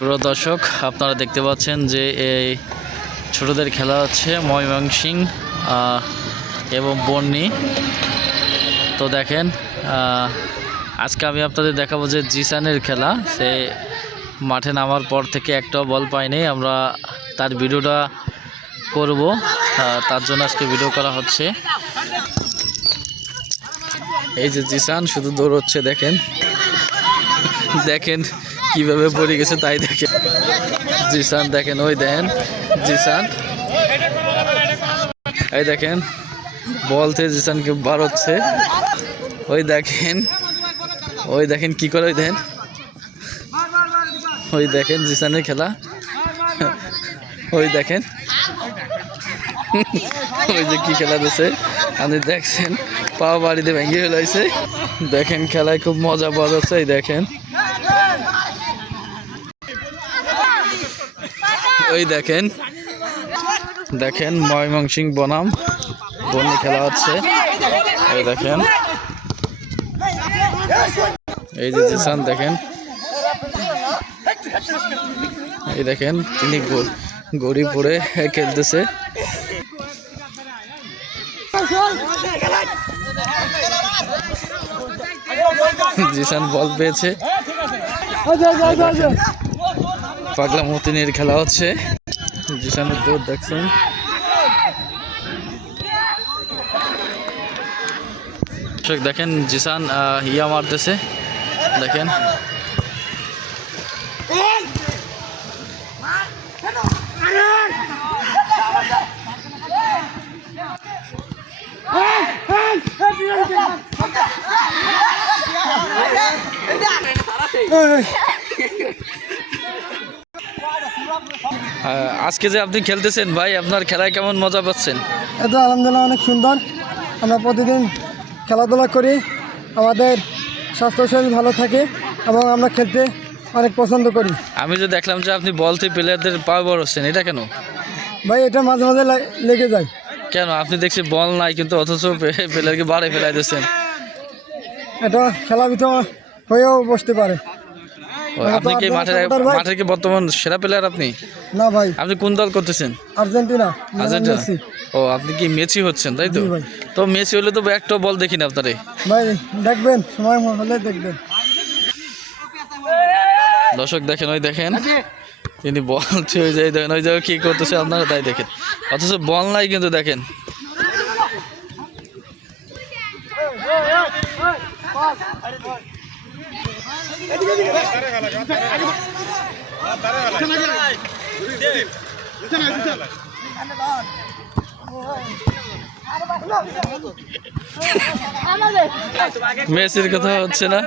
প্রিয় দর্শক, আপনারা দেখতে পাচ্ছেন যে এই ছোটদের খেলা হচ্ছে ময়মনসিংহ এবং বন্যী। তো দেখেন, আজকে আমি আপনাদের দেখাবো যে জিসানের খেলা। সে মাঠে নামার পর থেকে একটাও বল পায়নি। আমরা তার ভিডিওটা করব, তার জন্য আজকে ভিডিও করা হচ্ছে। এই যে জিসান শুধু দৌড়চ্ছে, দেখেন দেখেন কিভাবে পড়ে গেছে তাই দেখেন। জিসান দেখেন, ওই দেখেন জিসান, এই দেখেন বল থেকে জিসানকে বার হচ্ছে। ওই দেখেন কি করে, ওই দেখেন জিসানের খেলা। ওই দেখেন ওই যে কি খেলা দিচ্ছে আপনি দেখছেন, পা বাড়িতে ভেঙে ফেলাইছে। দেখেন খেলায় খুব মজা পাওয়া যাচ্ছে। এই দেখেন, ওই দেখেন দেখেন ময়মনসিংহ বনাম বন্যী খেলা হচ্ছে। এই দেখেন, এই যে জিসান দেখেন, এই দেখেন তিনি গড়ি পড়ে খেলতেছে। জিসান বল পেয়েছে। পাগলা মতিনের খেলা হচ্ছে। জিসানের দৌড় দেখছেন। দেখেন জিসান ইয়া মারতেছে, দেখেন আজকে যে আপনি খেলতেছেন ভাই, আপনার খেলায় কেমন মজা পাচ্ছেন? এটা আলহামদুলিল্লাহ অনেক সুন্দর। আমরা প্রতিদিন খেলাধুলা করি, আমাদের স্বাস্থ্য শরীর ভালো থাকে এবং আমরা খেলতে অনেক পছন্দ করি। আমি যে দেখলাম যে আপনি বল থেকে প্লেয়ারদের পা বড়াচ্ছেন, এটা কেন ভাই? এটা মাঝে মাঝে লেগে যায়। কেন? আপনি দেখছি বল নাই কিন্তু অথচ প্লেয়ারকে বাড়ে ফেলাই দিচ্ছেন। এটা খেলা ভিতর হয়েও বসতে পারে। আপনি কি মাঠের কি বর্তমান সেরা প্লেয়ার? আপনি না ভাই। আপনি কোন দল করতেছেন? আর্জেন্টিনা। ও, আপনি কি মেসি হচ্ছেন, তাই তো? তো মেসি হলে তো একটা বল দেখি না আপনারে ভাই। দেখবেন, সময় হলে দেখবেন। দর্শক দেখেন, ওই দেখেন তিনি বল ছুঁয়ে যায়, দেখেন ওই জায়গায় কি করতেছে আপনারা তাই দেখেন, অথচ বল নাই কিন্তু দেখেন। মেসির কথা হচ্ছে না।